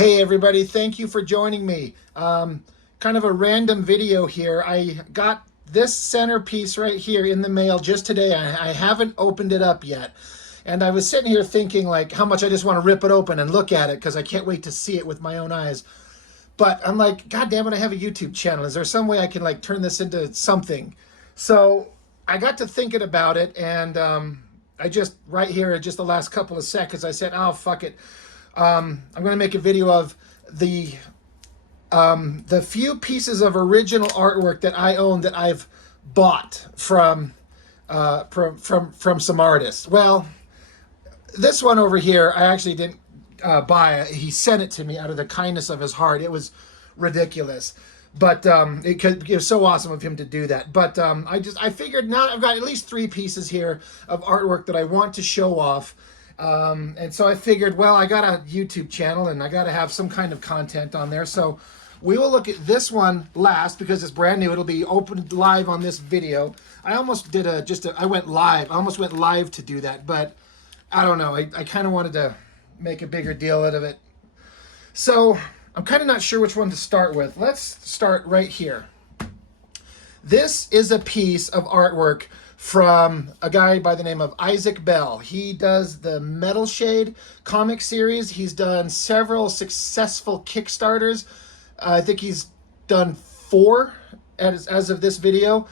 Hey everybody, thank you for joining me. Kind of a random video here. I got this centerpiece right here in the mail just today. I haven't opened it up yet. And I was sitting here thinking like how much I just want to rip it open and look at it because I can't wait to see it with my own eyes. But I'm like, God damn it, I have a YouTube channel. Is there some way I can like turn this into something? So I got to thinking about it, and I just, right here, just the last couple of seconds, I said, oh, fuck it. I'm going to make a video of the few pieces of original artwork that I own that I've bought from some artists. Well, this one over here, I actually didn't buy. He sent it to me out of the kindness of his heart. It was ridiculous, but it was so awesome of him to do that. But I figured now I've got at least three pieces here of artwork that I want to show off. And so I figured, well, I got a YouTube channel and I got to have some kind of content on there. So we will look at this one last because it's brand new. It'll be opened live on this video. I almost did I went live. I almost went live to do that, but I don't know. I kind of wanted to make a bigger deal out of it. So I'm kind of not sure which one to start with. Let's start right here. This is a piece of artwork from a guy by the name of IZIK Bell. He does the Metal Shade comic series. He's done several successful Kickstarters. I think he's done 4 as of this video.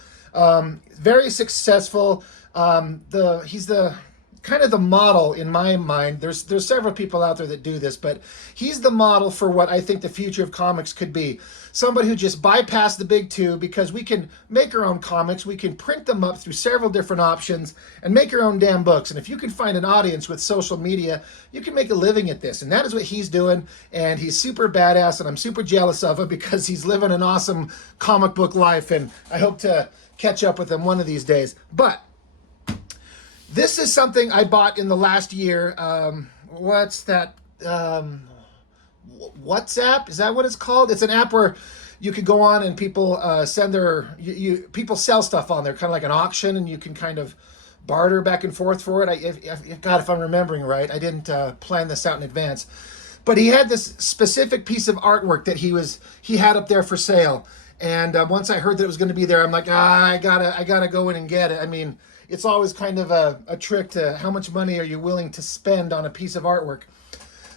Very successful. He's the kind of the model in my mind. There's several people out there that do this, but he's the model for what I think the future of comics could be. Somebody who just bypassed the big two, because we can make our own comics, we can print them up through several different options and make our own damn books. And if you can find an audience with social media, you can make a living at this. And that is what he's doing. And he's super badass, and I'm super jealous of him because he's living an awesome comic book life. And I hope to catch up with him one of these days. But this is something I bought in the last year. What's that? WhatsApp? Is that what it's called? It's an app where you can go on and people send their, people sell stuff on there, kind of like an auction, and you can kind of barter back and forth for it. God, if I'm remembering right, I didn't plan this out in advance. But he had this specific piece of artwork that he had up there for sale. And once I heard that it was going to be there, I'm like, I gotta go in and get it. I mean, it's always kind of a trick to how much money are you willing to spend on a piece of artwork.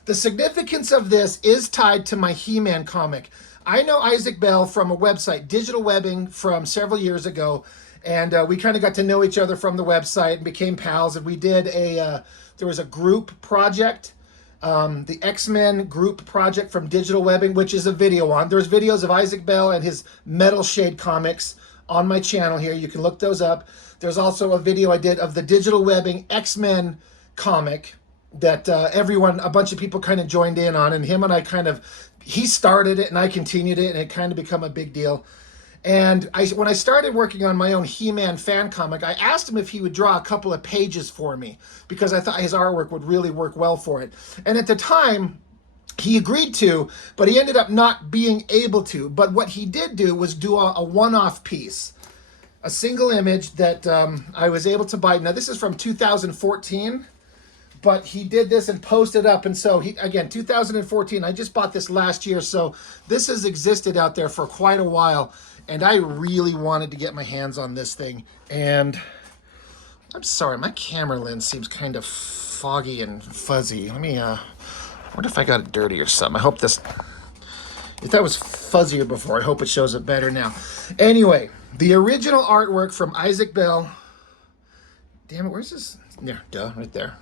The significance of this is tied to my He-Man comic. I know IZIK Bell from a website, Digital Webbing, from several years ago, and we kind of got to know each other from the website and became pals, and we did there was a group project, the X-Men group project from Digital Webbing, which is a video on. There's videos of IZIK Bell and his Metal Shade comics on my channel here. You can look those up. There's also a video I did of the Digital Webbing X-Men comic that a bunch of people kind of joined in on, and him and I he started it and I continued it, and it kind of become a big deal. And when I started working on my own He-Man fan comic, I asked him if he would draw a couple of pages for me because I thought his artwork would really work well for it. And at the time, he agreed to, but he ended up not being able to. But what he did do was do a one-off piece, a single image that I was able to buy. Now, this is from 2014, but he did this and posted up. And so, again, 2014, I just bought this last year, so this has existed out there for quite a while. And I really wanted to get my hands on this thing. And I'm sorry, my camera lens seems kind of foggy and fuzzy. Let me, what if I got it dirty or something? I hope this, if that was fuzzier before, I hope it shows up better now. Anyway, the original artwork from IZIK Bell. Damn it, where's this? There, duh, right there.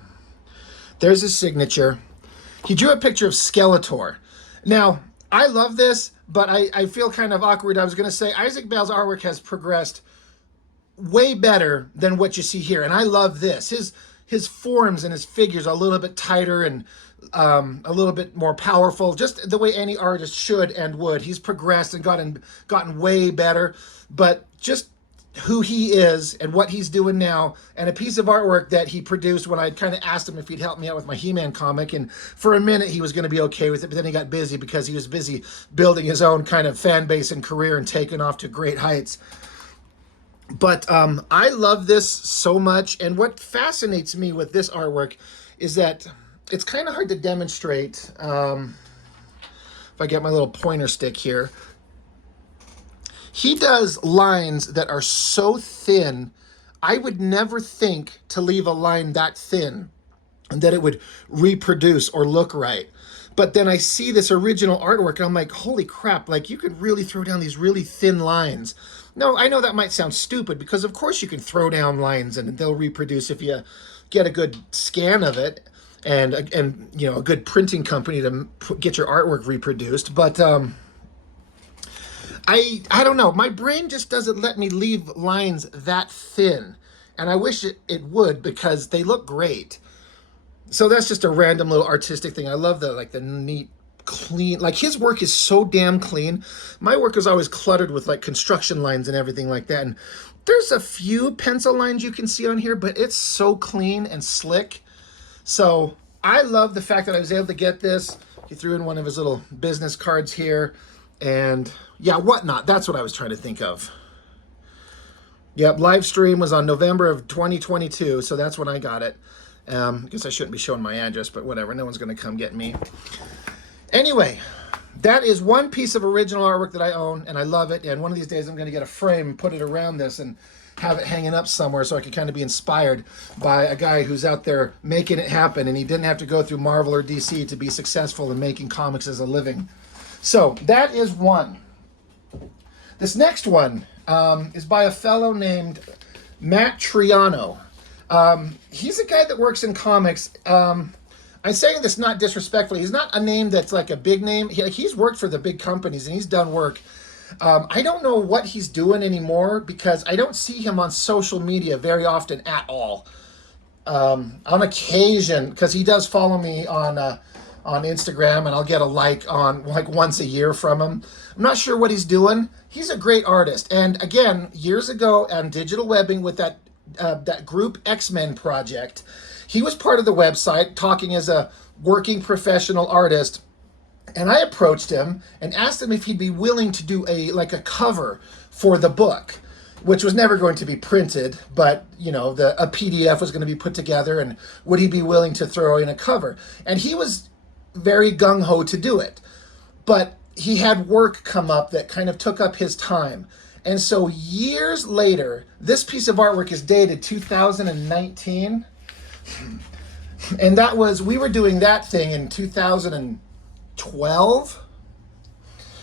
There's his signature. He drew a picture of Skeletor. Now, I love this, but I feel kind of awkward. I was going to say IZIK Bell's artwork has progressed way better than what you see here, and I love this. His forms and his figures are a little bit tighter and a little bit more powerful, just the way any artist should and would. He's progressed and gotten way better, but just who he is and what he's doing now, and a piece of artwork that he produced when I kind of asked him if he'd help me out with my He-Man comic, and for a minute he was going to be okay with it, but then he got busy because he was busy building his own kind of fan base and career and taking off to great heights. But I love this so much, and what fascinates me with this artwork is that it's kind of hard to demonstrate. if I get my little pointer stick here, he does lines that are so thin, I would never think to leave a line that thin and that it would reproduce or look right. But then I see this original artwork and I'm like, holy crap, like you could really throw down these really thin lines. No, I know that might sound stupid because of course you can throw down lines and they'll reproduce if you get a good scan of it and you know, a good printing company to get your artwork reproduced. But I don't know. My brain just doesn't let me leave lines that thin. And I wish it would because they look great. So that's just a random little artistic thing. I love the neat, clean, like his work is so damn clean. My work is always cluttered with like construction lines and everything like that. And there's a few pencil lines you can see on here, but it's so clean and slick. So I love the fact that I was able to get this. He threw in one of his little business cards here. And yeah, whatnot. That's what I was trying to think of. Yep, live stream was on November of 2022, so that's when I got it. I guess I shouldn't be showing my address, but whatever. No one's going to come get me. Anyway, that is one piece of original artwork that I own, and I love it. And one of these days I'm going to get a frame and put it around this and have it hanging up somewhere so I can kind of be inspired by a guy who's out there making it happen, and he didn't have to go through Marvel or DC to be successful in making comics as a living. So that is one. This next one is by a fellow named Matt Triano. He's a guy that works in comics. I'm saying this not disrespectfully. He's not a name that's like a big name. He's worked for the big companies and he's done work. I don't know what he's doing anymore because I don't see him on social media very often at all. On occasion, because he does follow me on Instagram, and I'll get a like on like once a year from him. I'm not sure what he's doing. He's a great artist. And again, years ago on Digital Webbing with that group X-Men project, he was part of the website talking as a working professional artist. And I approached him and asked him if he'd be willing to do a cover for the book, which was never going to be printed, but you know, a PDF was going to be put together, and would he be willing to throw in a cover? And he was very gung-ho to do it, but he had work come up that kind of took up his time. And so years later, this piece of artwork is dated 2019, and that was, we were doing that thing in 2012.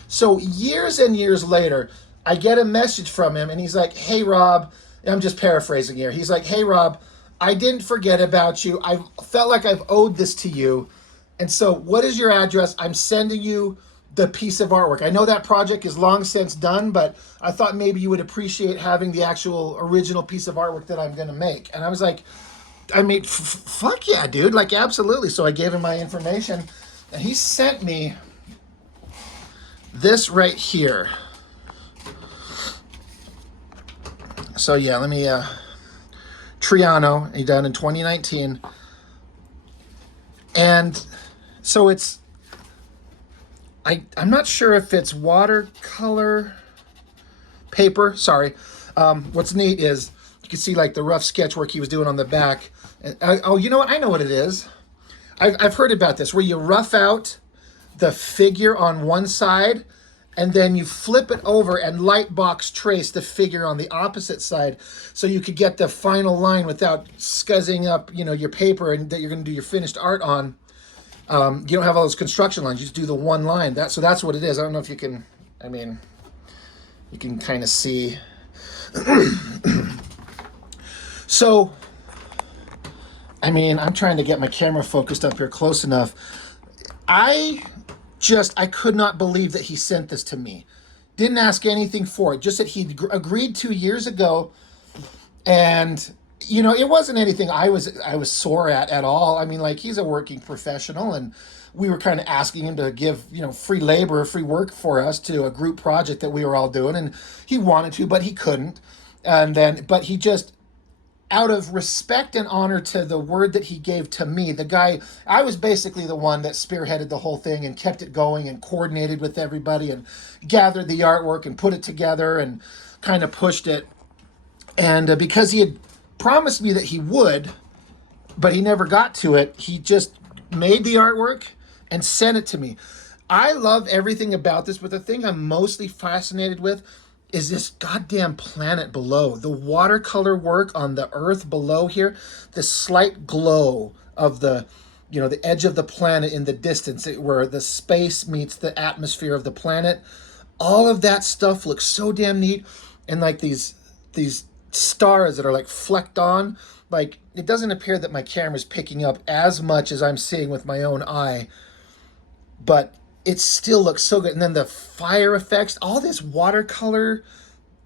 So years and years later, I get a message from him and he's like, hey Rob, I'm just paraphrasing here. He's like, hey Rob, I didn't forget about you. I felt like I've owed this to you. And so what is your address? I'm sending you the piece of artwork. I know that project is long since done, but I thought maybe you would appreciate having the actual original piece of artwork that I'm going to make. And I was like, I mean, fuck yeah, dude. Like, absolutely. So I gave him my information and he sent me this right here. So yeah, let me, Triano, he done in 2019. And so it's, I'm not sure if it's watercolor paper, sorry. What's neat is you can see like the rough sketch work he was doing on the back. And, oh, you know what? I know what it is. I've heard about this, where you rough out the figure on one side and then you flip it over and light box trace the figure on the opposite side so you could get the final line without scuzzing up, you know, your paper and that you're going to do your finished art on. You don't have all those construction lines. You just do the one line. So that's what it is. I don't know if you can, I mean, you can kind of see. So, I mean, I'm trying to get my camera focused up here close enough. I could not believe that he sent this to me. Didn't ask anything for it. Just that he agreed 2 years ago. And, you know, it wasn't anything I was sore at all. I mean, like, he's a working professional, and we were kind of asking him to give, you know, free labor, free work for us to a group project that we were all doing. And he wanted to, but he couldn't. But he just, out of respect and honor to the word that he gave to me, the guy, I was basically the one that spearheaded the whole thing and kept it going and coordinated with everybody and gathered the artwork and put it together and kind of pushed it. And because he had promised me that he would, but he never got to it, he just made the artwork and sent it to me. I love everything about this, but the thing I'm mostly fascinated with is this goddamn planet below. The watercolor work on the earth below here, the slight glow of the, you know, the edge of the planet in the distance where the space meets the atmosphere of the planet. All of that stuff looks so damn neat. And like these stars that are like flecked on, like it doesn't appear that my camera's picking up as much as I'm seeing with my own eye, but it still looks so good. And then the fire effects, all this watercolor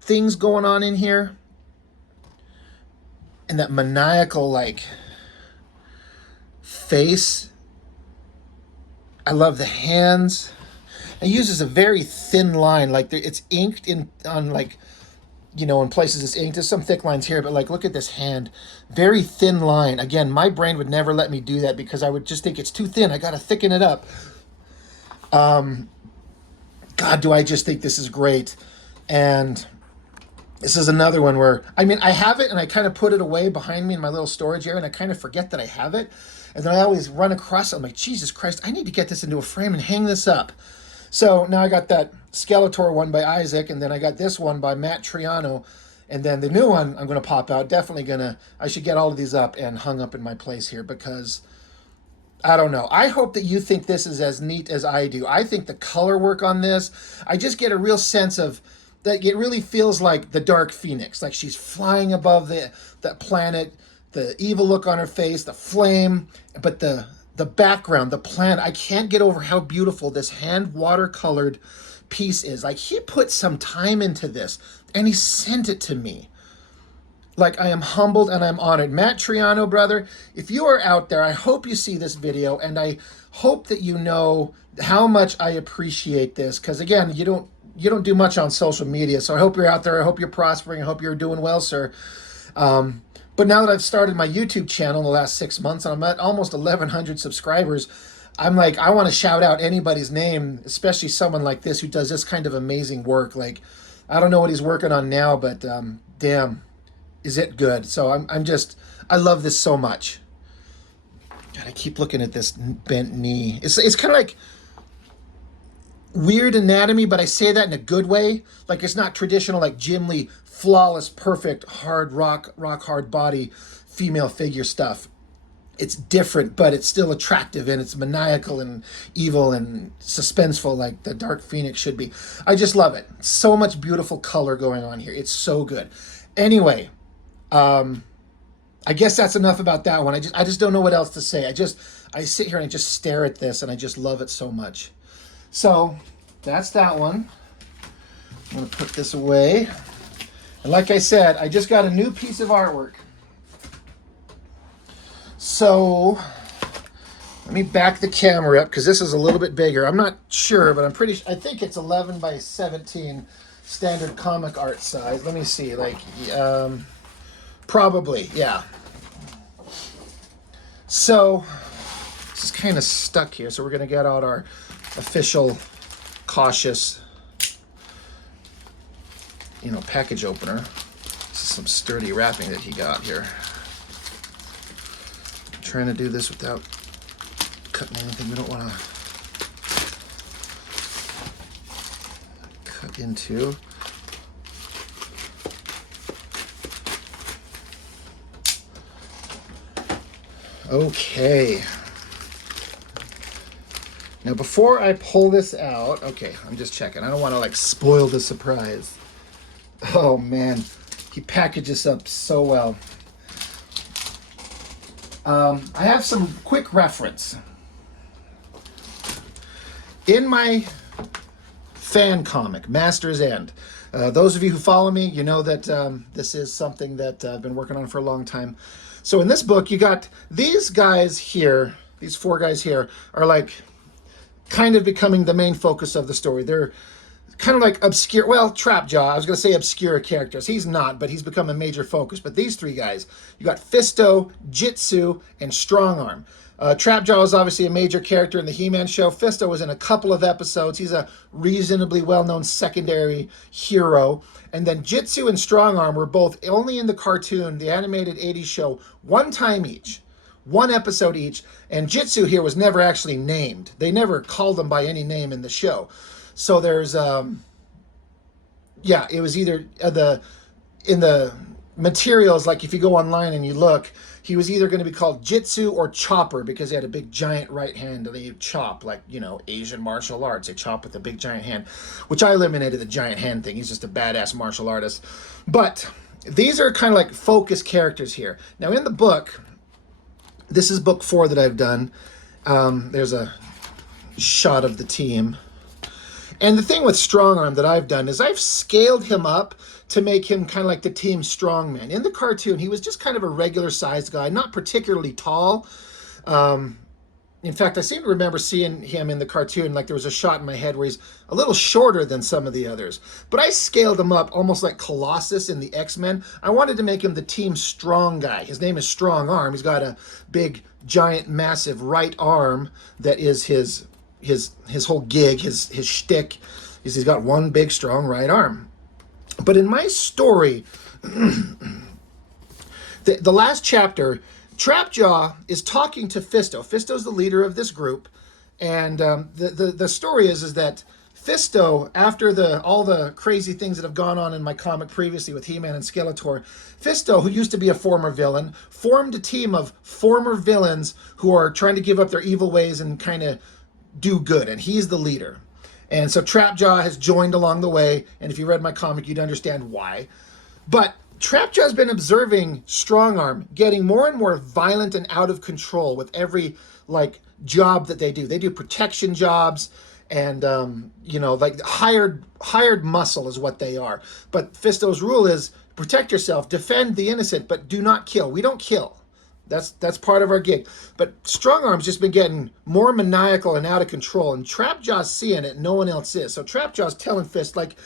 things going on in here, and that maniacal like face. I love the hands. It uses a very thin line, like it's inked in on, like, you know, in places it's inked. There's some thick lines here, but like look at this hand, very thin line. Again, my brain would never let me do that because I would just think it's too thin. I got to thicken it up. God, do I just think this is great. And this is another one where, I mean, I have it and I kind of put it away behind me in my little storage area and I kind of forget that I have it. And then I always run across it. I'm like, Jesus Christ, I need to get this into a frame and hang this up. So now I got that Skeletor one by IZIK, and then I got this one by Matt Triano. And then the new one I'm going to pop out. I should get all of these up and hung up in my place here because I don't know. I hope that you think this is as neat as I do. I think the color work on this, I just get a real sense of that it really feels like the Dark Phoenix, like she's flying above that planet, the evil look on her face, the flame, but the background, the planet. I can't get over how beautiful this hand watercolored piece is. Like, he put some time into this and he sent it to me. Like, I am humbled and I'm honored. Matt Triano, brother, if you are out there, I hope you see this video, and I hope that you know how much I appreciate this. Because again, you don't do much on social media, so I hope you're out there. I hope you're prospering. I hope you're doing well, sir. But now that I've started my YouTube channel in the last 6 months, and I'm at almost 1,100 subscribers, I'm like, I want to shout out anybody's name, especially someone like this who does this kind of amazing work. Like, I don't know what he's working on now, but damn, is it good. So I love this so much. God, I keep looking at this bent knee. It's kind of like weird anatomy, but I say that in a good way. Like, it's not traditional, like Jim Lee, flawless, perfect, hard rock hard body, female figure stuff. It's different, but it's still attractive, and it's maniacal and evil and suspenseful like the Dark Phoenix should be. I just love it. So much beautiful color going on here. It's so good. Anyway, I guess that's enough about that one. I just don't know what else to say. I sit here and I just stare at this, and I just love it so much. So that's that one. I'm going to put this away. And like I said, I just got a new piece of artwork. So let me back the camera up because this is a little bit bigger. I'm not sure, but I think it's 11 by 17 standard comic art size. Let me see, like, probably, yeah. So this is kind of stuck here, so we're going to get out our official cautious, package opener. This is some sturdy wrapping that he got here. I'm trying to do this without cutting anything we don't want to cut into. Okay. Now, before I pull this out, okay, I'm just checking. I don't want to, like, spoil the surprise. Oh, man. He packages up so well. I have some quick reference. In my fan comic, Master's End, those of you who follow me, you know that this is something that I've been working on for a long time. So in this book, you got these guys here, these four guys here, are like kind of becoming the main focus of the story. They're kind of like obscure, well, Trapjaw, I was going to say obscure characters. He's not, but he's become a major focus. But these three guys, you got Fisto, Jitsu, and Strongarm. Trapjaw is obviously a major character in the He-Man show. Fisto was in a couple of episodes. He's a reasonably well-known secondary hero. And then Jitsu and Strongarm were both only in the cartoon, the animated 80s show, one time each. one episode each. And Jitsu here was never actually named. They never called them by any name in the show. So there's, yeah, it was either in the materials, like if you go online and you look, he was either going to be called Jitsu or Chopper because he had a big giant right hand and they chop, like, you know, Asian martial arts. They chop with a big giant hand, which I eliminated the giant hand thing. He's just a badass martial artist. But these are kind of like focus characters here. Now in the book, this is book 4 that I've done. There's a shot of the team. And the thing with Strong Arm that I've done is I've scaled him up to make him kind of like the team strongman. In the cartoon, he was just kind of a regular sized guy, not particularly tall. In fact, I seem to remember seeing him in the cartoon, like there was a shot in my head where he's a little shorter than some of the others. But I scaled him up almost like Colossus in the X-Men. I wanted to make him the team strong guy. His name is Strong Arm. He's got a big, giant, massive right arm that is his whole gig, his shtick, is he's got one big, strong right arm. But in my story, the last chapter, Trapjaw is talking to Fisto. Fisto's the leader of this group, and the story is that Fisto, after all the crazy things that have gone on in my comic previously with He-Man and Skeletor, Fisto, who used to be a former villain, formed a team of former villains who are trying to give up their evil ways and kind of do good, and he's the leader. And so Trapjaw has joined along the way, and if you read my comic, you'd understand why. But Trapjaw's been observing Strong Arm getting more and more violent and out of control with every, like, job that they do. They do protection jobs, and, you know, like, hired muscle is what they are. But Fisto's rule is protect yourself, defend the innocent, but do not kill. We don't kill. That's part of our gig. But Strong Arm's just been getting more maniacal and out of control, and Trapjaw's seeing it, no one else is. So Trapjaw's telling Fist, like,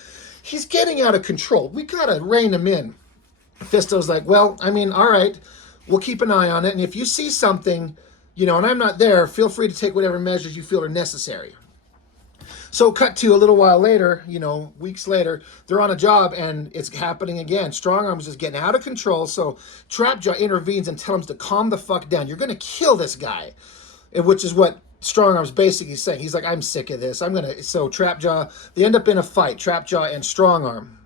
he's getting out of control. We gotta rein him in. Fisto's like, well, I mean, all right, we'll keep an eye on it, and if you see something, you know, and I'm not there, feel free to take whatever measures you feel are necessary. So cut to a little while later, you know, weeks later, they're on a job and it's happening again. Strong Arm's just getting out of control. So Trapjaw intervenes and tells him to calm the fuck down. You're going to kill this guy, which is what Strong Arm's basically saying. He's like, I'm sick of this. So Trapjaw, they end up in a fight, Trapjaw and Strong Arm.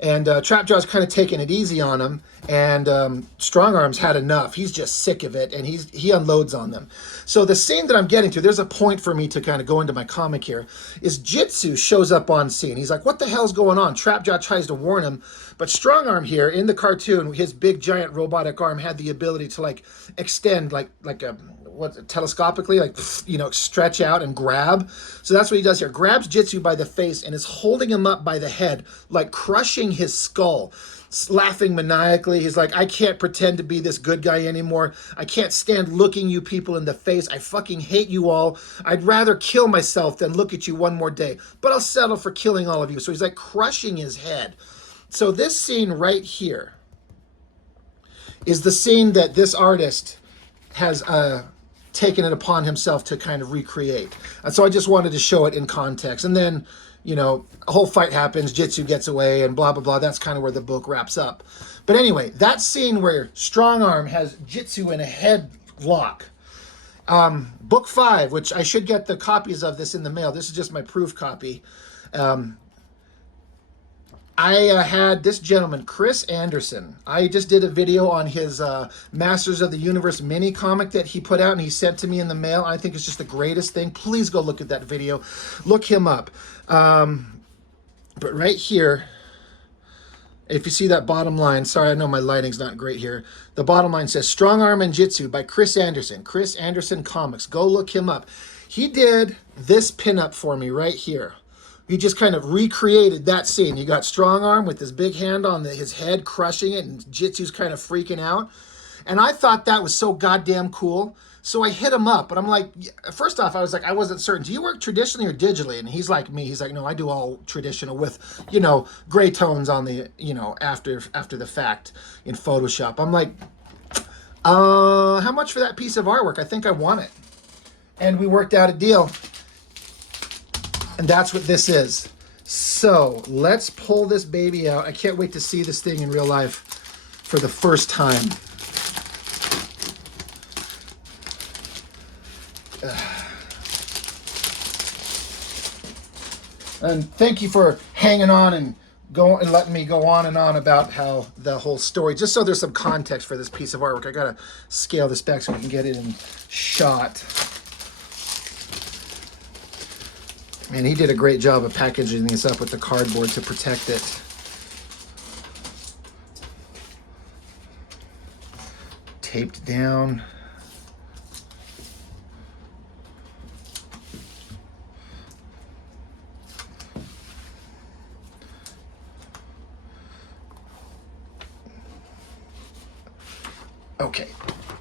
And Trapjaw's kind of taking it easy on him, and Strong Arm's had enough. He's just sick of it, and he unloads on them. So the scene that I'm getting to, there's a point for me to kind of go into my comic here, is Jitsu shows up on scene. He's like, what the hell's going on? Trapjaw tries to warn him, but Strong Arm here, in the cartoon, his big, giant robotic arm had the ability to, like, extend, like telescopically, like, you know, stretch out and grab. So that's what he does here. Grabs Jitsu by the face and is holding him up by the head, like crushing his skull, laughing maniacally. He's like, I can't pretend to be this good guy anymore. I can't stand looking you people in the face. I fucking hate you all. I'd rather kill myself than look at you one more day, but I'll settle for killing all of you. So he's like crushing his head. So this scene right here is the scene that this artist has taken it upon himself to kind of recreate. And so I just wanted to show it in context. And then, you know, a whole fight happens, Jitsu gets away, and blah, blah, blah. That's kind of where the book wraps up. But anyway, that scene where Strong Arm has Jitsu in a headlock. Book 5, which I should get the copies of this in the mail. This is just my proof copy. I had this gentleman, Chris Anderson. I just did a video on his Masters of the Universe mini comic that he put out and he sent to me in the mail. I think it's just the greatest thing. Please go look at that video. Look him up. But right here, if you see that bottom line, sorry, I know my lighting's not great here. The bottom line says Strong Arm and Jitsu by Chris Anderson. Chris Anderson Comics. Go look him up. He did this pinup for me right here. He just kind of recreated that scene. You got Strong Arm with his big hand on his head, crushing it, and Jitsu's kind of freaking out. And I thought that was so goddamn cool. So I hit him up, but I'm like, first off, I was like, I wasn't certain. Do you work traditionally or digitally? And he's like me. He's like, no, I do all traditional with, you know, gray tones on the, you know, after the fact in Photoshop. I'm like, how much for that piece of artwork? I think I want it. And we worked out a deal. And that's what this is. So let's pull this baby out. I can't wait to see this thing in real life for the first time. And thank you for hanging on and letting me go on and on about how the whole story, just so there's some context for this piece of artwork. I gotta scale this back so we can get it in shot. Man, he did a great job of packaging these up with the cardboard to protect it. Taped down. Okay,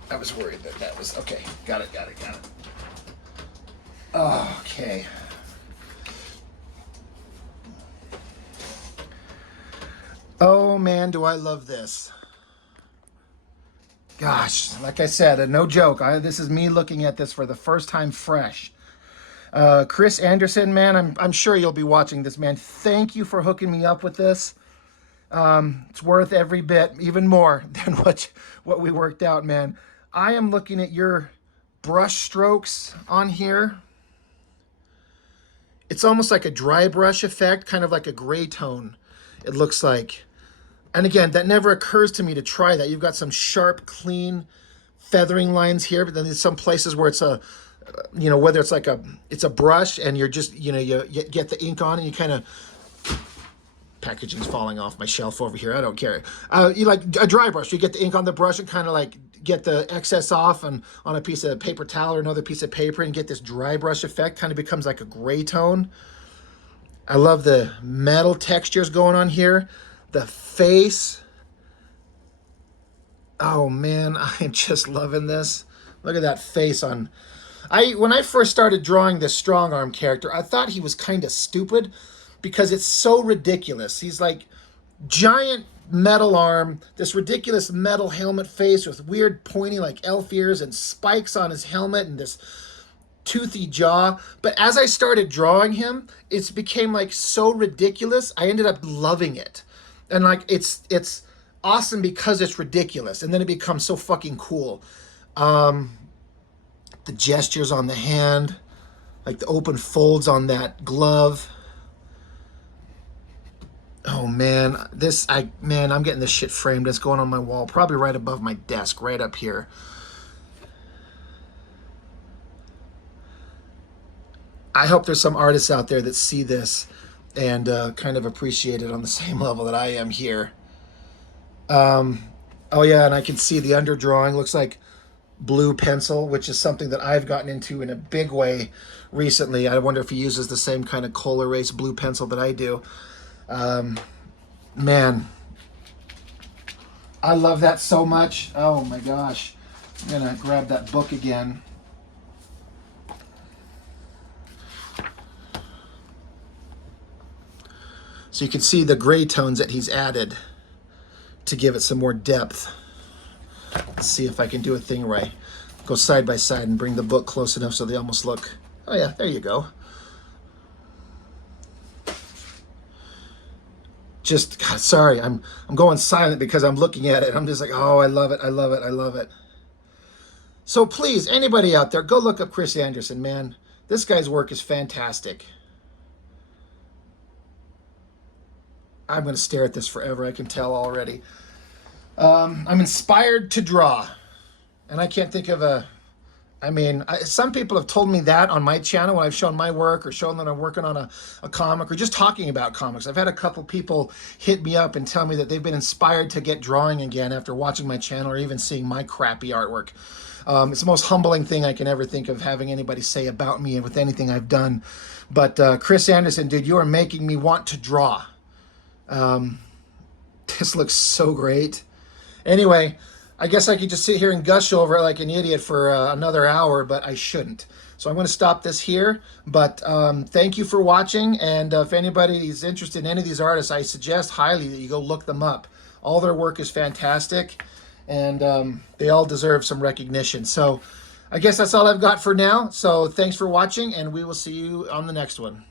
I was worried that was, okay, got it. Okay. Oh man, do I love this. Gosh, like I said, no joke. This is me looking at this for the first time fresh. Chris Anderson, man, I'm sure you'll be watching this, man. Thank you for hooking me up with this. It's worth every bit, even more than what we worked out, man. I am looking at your brush strokes on here. It's almost like a dry brush effect, kind of like a gray tone, it looks like. And again, that never occurs to me to try that. You've got some sharp, clean feathering lines here, but then there's some places where it's a, whether it's like it's a brush and you're just, you get the ink on and you kind of, packaging's falling off my shelf over here. I don't care. You like a dry brush. You get the ink on the brush and kind of like get the excess off and on a piece of paper towel or another piece of paper and get this dry brush effect. Kind of becomes like a gray tone. I love the metal textures going on here. The face. Oh man, I'm just loving this. Look at that face on. When I first started drawing this strong arm character, I thought he was kind of stupid because it's so ridiculous. He's like giant metal arm, this ridiculous metal helmet face with weird pointy like elf ears and spikes on his helmet and this toothy jaw. But as I started drawing him, it became like so ridiculous. I ended up loving it. And like it's awesome because it's ridiculous, and then it becomes so fucking cool. The gestures on the hand, like the open folds on that glove. Oh man, I'm getting this shit framed. It's going on my wall, probably right above my desk, right up here. I hope there's some artists out there that see this and kind of appreciate it on the same level that I am here. Oh yeah, and I can see the underdrawing looks like blue pencil, which is something that I've gotten into in a big way recently. I wonder if he uses the same kind of Kohl Erase blue pencil that I do. Man, I love that so much. Oh my gosh. I'm gonna grab that book again. So you can see the gray tones that he's added to give it some more depth. Let's see if I can do a thing right. Go side by side and bring the book close enough so they almost look, oh yeah, there you go. Just, God, sorry, I'm going silent because I'm looking at it. I'm just like, oh, I love it. So please, anybody out there, go look up Chris Anderson, man. This guy's work is fantastic. I'm going to stare at this forever, I can tell already. I'm inspired to draw. And I can't think of some people have told me that on my channel when I've shown my work or shown that I'm working on a comic or just talking about comics. I've had a couple people hit me up and tell me that they've been inspired to get drawing again after watching my channel or even seeing my crappy artwork. It's the most humbling thing I can ever think of having anybody say about me and with anything I've done. But Chris Anderson, dude, you are making me want to draw. This looks so great. Anyway, I guess I could just sit here and gush over it like an idiot for another hour, but I shouldn't. So I'm going to stop this here. But thank you for watching. And if anybody is interested in any of these artists, I suggest highly that you go look them up. All their work is fantastic, and they all deserve some recognition. So I guess that's all I've got for now. So thanks for watching, and we will see you on the next one.